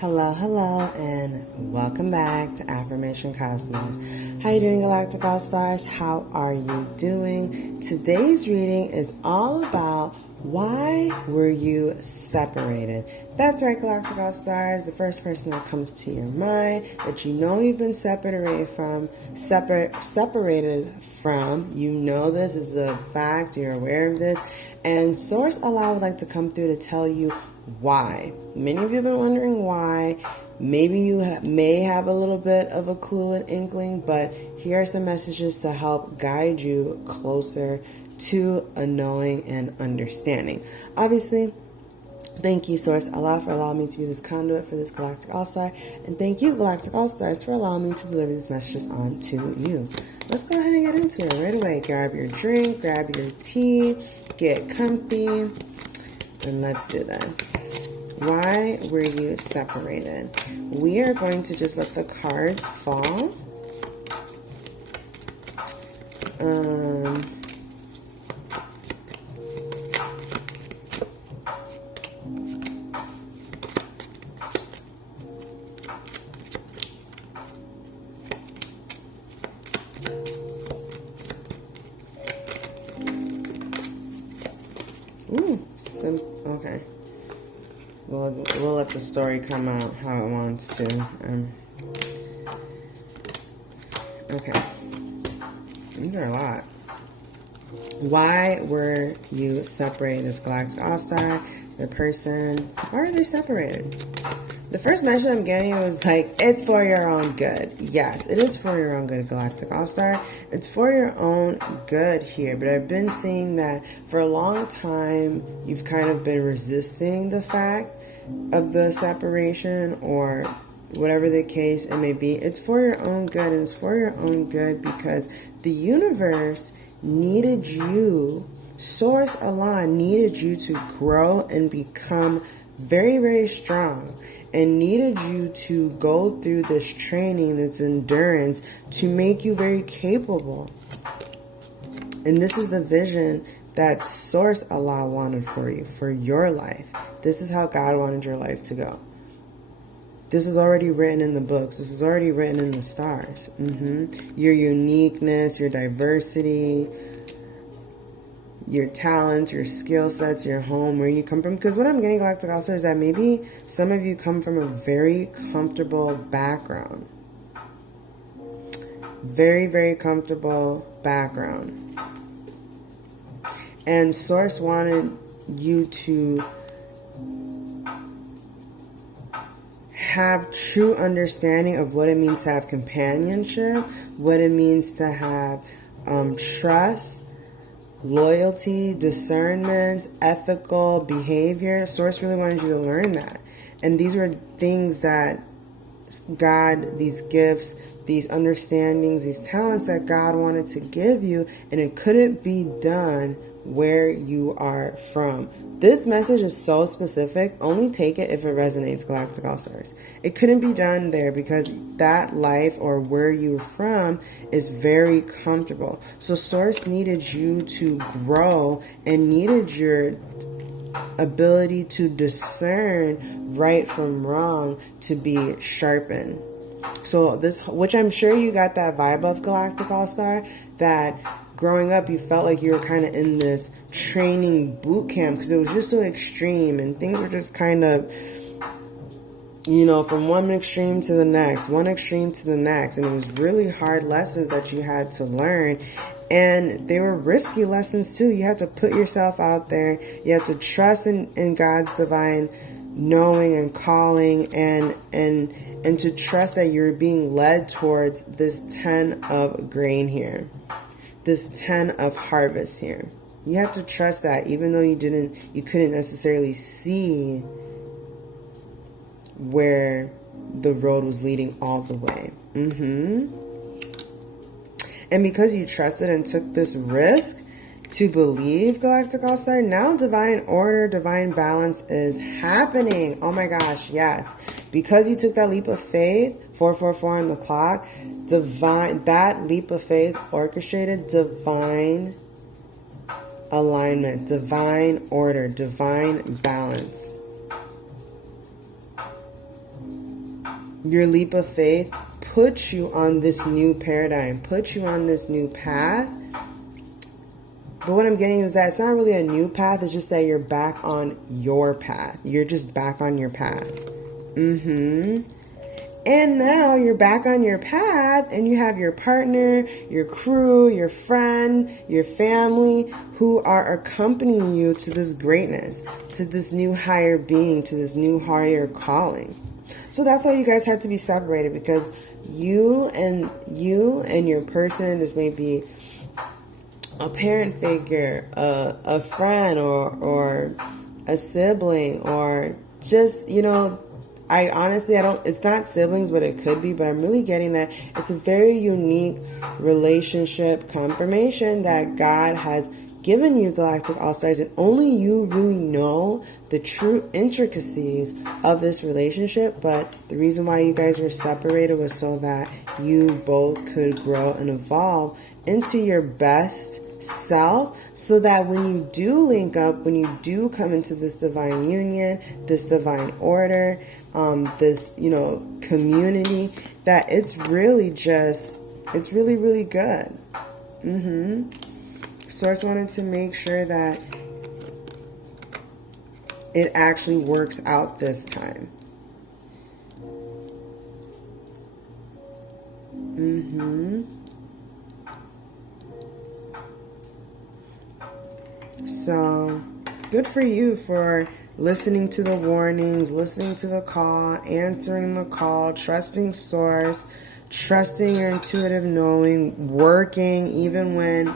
Hello, hello, and welcome back to Affirmation Cosmos. How you doing, Galactic All-Stars? How are you doing? Today's reading is all about why were you separated? That's right, Galactic All-Stars. The first person that comes to your mind that you know you've been separated from, you know this is a fact, you're aware of this, and Source Allah would like to come through to tell you why. Many of you have been wondering why. Maybe you may have a little bit of a clue and inkling, but here are some messages to help guide you closer to a knowing and understanding. Obviously, thank you, Source Allah, for allowing me to be this conduit for this Galactic All-Star. And thank you, Galactic All-Stars, for allowing me to deliver these messages on to you. Let's go ahead and get into it right away. Grab your drink, grab your tea, get comfy, and let's do this. Why were you separated? We are going to just let the cards fall. Okay. We'll let the story come out how it wants to. Okay. These are a lot. Why were you separated? This Galactic All-Star, the person, why are they separated? The first message I'm getting was like, it's for your own good. Yes, it is for your own good, Galactic All-Star. It's for your own good here. But I've been seeing that for a long time, you've kind of been resisting the fact of the separation or whatever the case it may be. It's for your own good, and it's for your own good because the universe needed you, Source Allah needed you to grow and become very, very strong, and needed you to go through this training, this endurance, to make you very capable. And this is the vision that Source Allah wanted for you, for your life. This is how God wanted your life to go. This is already written in the books. This is already written in the stars. Your uniqueness, your diversity, your talents, your skill sets, your home, where you come from. Because what I'm getting, Galactic All-Star, is that maybe some of you come from a very comfortable background. Very, very comfortable background. And Source wanted you to have true understanding of what it means to have companionship, what it means to have trust, loyalty, discernment, ethical behavior. Source really wanted you to learn that. And these were things that God, these gifts, these understandings, these talents that God wanted to give you, and it couldn't be done where you are from. This message is so specific. Only take it if it resonates, Galactic All-Stars. It couldn't be done there because that life or where you're from is very comfortable. So Source needed you to grow and needed your ability to discern right from wrong to be sharpened. So this, which I'm sure you got that vibe of, Galactic All-Star, that growing up you felt like you were kind of in this training boot camp because it was just so extreme and things were just kind of, you know, from one extreme to the next, one extreme to the next. And it was really hard lessons that you had to learn. And they were risky lessons too. You had to put yourself out there. You had to trust in God's divine knowing and calling, and to trust that you're being led towards this 10 of grain here, this 10 of harvest here. You have to trust that, even though you couldn't necessarily see where the road was leading all the way. And because you trusted and took this risk to believe, Galactic All-Star, now divine order, divine balance is happening. Oh my gosh, yes. Because you took that leap of faith, 444 on the clock, that leap of faith orchestrated divine alignment, divine order, divine balance. your leap of faith puts you on this new paradigm, puts you on this new path. But what I'm getting is that it's not really a new path. It's just that you're back on your path. You're just back on your path. And now you're back on your path and you have your partner, your crew, your friend, your family who are accompanying you to this greatness, to this new higher being, to this new higher calling. So that's why you guys had to be separated, because you and your person, this may be a parent figure, a friend, or a sibling, or just, it's not siblings, but it could be, but I'm really getting that it's a very unique relationship confirmation that God has given you, Galactic All-Stars, and only you really know the true intricacies of this relationship. But the reason why you guys were separated was so that you both could grow and evolve into your best self, so that when you do link up, when you do come into this divine union, this divine order, this, community, that it's really really good. Source wanted to make sure that it actually works out this time. So, good for you for listening to the warnings, listening to the call, answering the call, trusting source, trusting your intuitive knowing, working even when,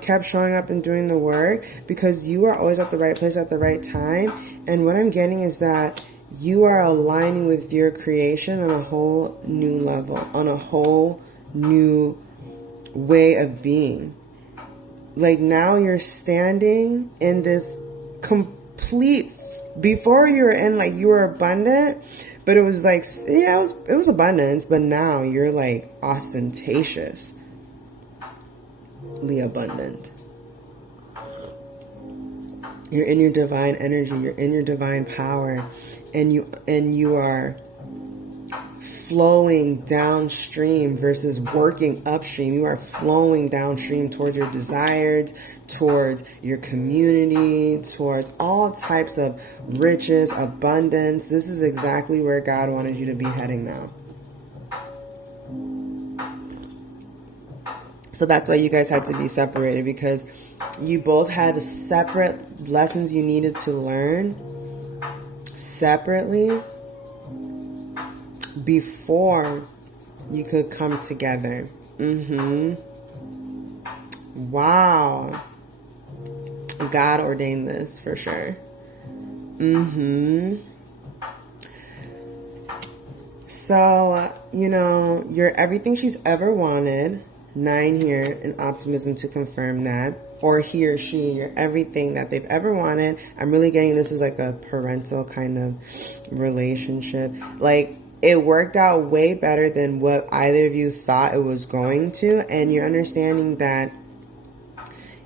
kept showing up and doing the work, because you are always at the right place at the right time. And what I'm getting is that you are aligning with your creation on a whole new level, on a whole new way of being. Like, now you're standing in this complete, before you were in, like, you were abundant, but it was like, yeah, it was abundance, but now you're like ostentatiously abundant. You're in your divine energy, you're in your divine power, and you are flowing downstream versus working upstream. You are flowing downstream towards your desires, towards your community, towards all types of riches, abundance. This is exactly where God wanted you to be heading now. So that's why you guys had to be separated, because you both had separate lessons you needed to learn separately before you could come together. Wow. God ordained this for sure. So, you're everything she's ever wanted. 9 here in optimism to confirm that. Or he or she, you're everything that they've ever wanted. I'm really getting this is like a parental kind of relationship. Like, it worked out way better than what either of you thought it was going to. And you're understanding that,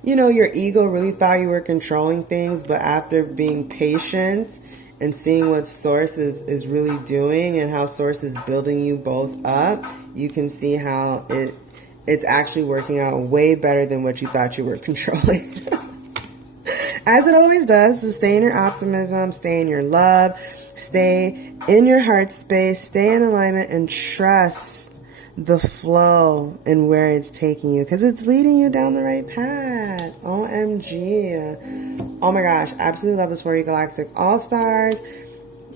your ego really thought you were controlling things, but after being patient and seeing what Source is really doing and how Source is building you both up, you can see how it's actually working out way better than what you thought you were controlling. As it always does. So stay in your optimism, stay in your love, stay in your heart space, stay in alignment, and trust the flow and where it's taking you, because it's leading you down the right path. OMG. Oh my gosh, absolutely love this for you, Galactic All-Stars.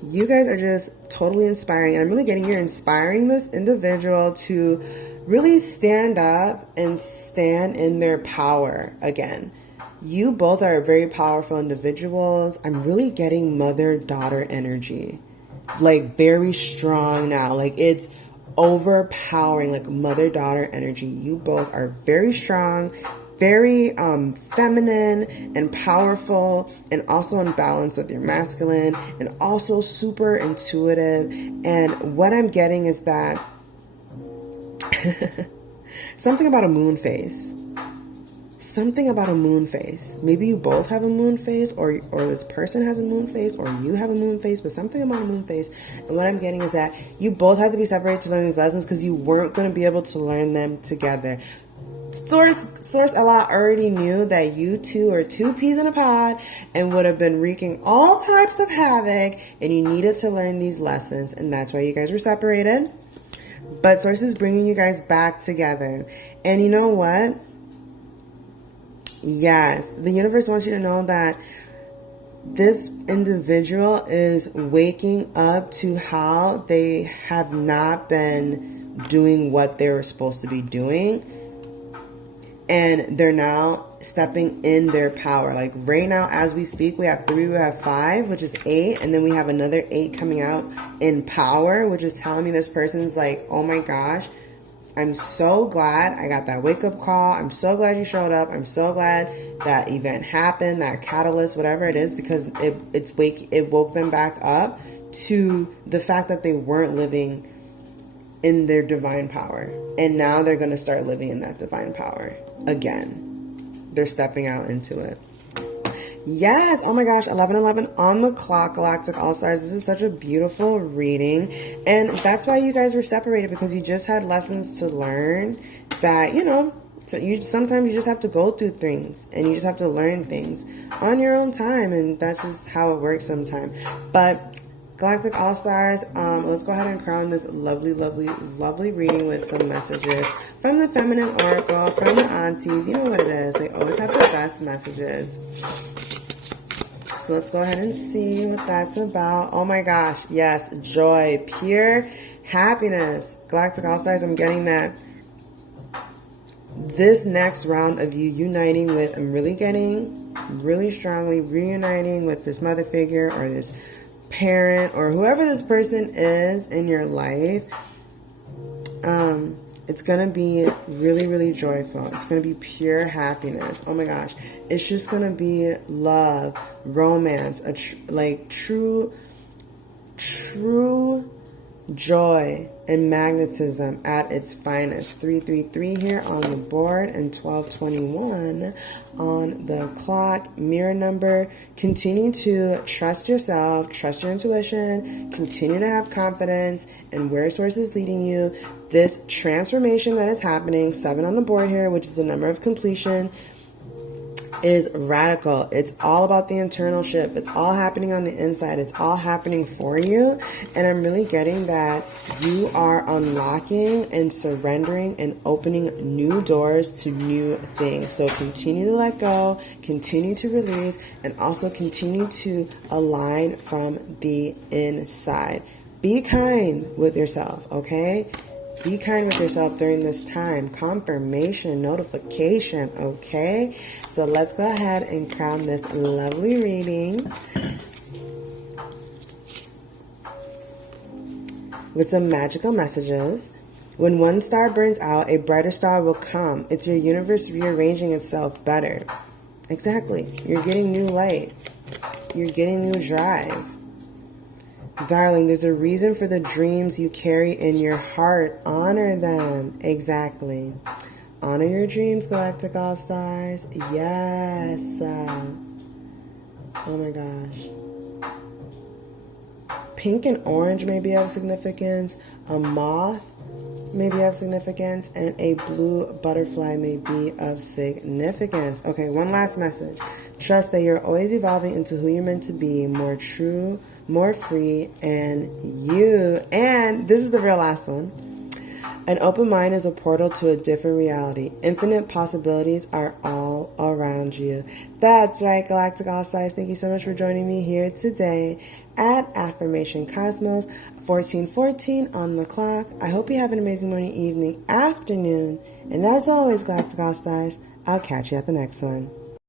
You guys are just totally inspiring, and I'm really getting, you're inspiring this individual to really stand up and stand in their power again. You both are very powerful individuals. I'm really getting mother-daughter energy. Like, very strong now. Like, it's overpowering, like mother-daughter energy. You both are very strong, very feminine and powerful, and also in balance with your masculine, and also super intuitive. And what I'm getting is that something about a moon phase. something about a moon phase. Maybe you both have a moon phase, or this person has a moon phase, or you have a moon phase, but something about a moon phase. And what I'm getting is that you both have to be separated to learn these lessons because you weren't going to be able to learn them together. Source Allah already knew that you two are two peas in a pod and would have been wreaking all types of havoc, and you needed to learn these lessons, and that's why you guys were separated. But Source is bringing you guys back together. And you know what? Yes, the universe wants you to know that this individual is waking up to how they have not been doing what they were supposed to be doing. And they're now stepping in their power. Like right now, as we speak, we have 3, we have 5, which is 8. And then we have another 8 coming out in power, which is telling me this person's like, oh my gosh, I'm so glad I got that wake-up call. I'm so glad you showed up. I'm so glad that event happened, that catalyst, whatever it is, because it woke them back up to the fact that they weren't living in their divine power. And now they're going to start living in that divine power again. They're stepping out into it. Yes, oh my gosh, 11:11 on the clock, Galactic All-Stars. This is such a beautiful reading. And that's why you guys were separated, because you just had lessons to learn that, sometimes you just have to go through things and you just have to learn things on your own time. And that's just how it works sometimes. But Galactic All-Stars, let's go ahead and crown this lovely, lovely, lovely reading with some messages from the Feminine Oracle, from the aunties. You know what it is. They always have the best messages. So let's go ahead and see what that's about. Oh my gosh. Yes. Joy. Pure happiness. Galactic All-Stars, I'm getting that this next round of you uniting with, I'm really getting really strongly reuniting with this mother figure or this parent or whoever this person is in your life. It's going to be really, really joyful. It's going to be pure happiness. Oh my gosh. It's just going to be love, romance, true joy and magnetism at its finest. 333 here on the board and 1221 on the clock. Mirror number. Continue to trust yourself, trust your intuition, continue to have confidence in where Source is leading you. This transformation that is happening, 7 on the board here, which is the number of completion, is radical. It's all about the internal shift. It's all happening on the inside. It's all happening for you. And I'm really getting that you are unlocking and surrendering and opening new doors to new things. So continue to let go, continue to release, and also continue to align from the inside. Be kind with yourself, okay? Be kind with yourself during this time. Confirmation, notification, okay? So let's go ahead and crown this lovely reading with some magical messages. When one star burns out, a brighter star will come. It's your universe rearranging itself better. Exactly. You're getting new light. You're getting new drive. Darling, there's a reason for the dreams you carry in your heart. Honor them. Exactly. Honor your dreams, Galactic All-Stars. Yes. Oh my gosh. Pink and orange may be of significance. A moth may be of significance. And a blue butterfly may be of significance. Okay, one last message. Trust that you're always evolving into who you're meant to be. More true, more free, and you. And this is the real last one. An open mind is a portal to a different reality. Infinite possibilities are all around you. That's right, Galactic All-Stars. Thank you so much for joining me here today at Affirmation Cosmos, 1414 on the clock. I hope you have an amazing morning, evening, afternoon. And as always, Galactic All-Stars, I'll catch you at the next one.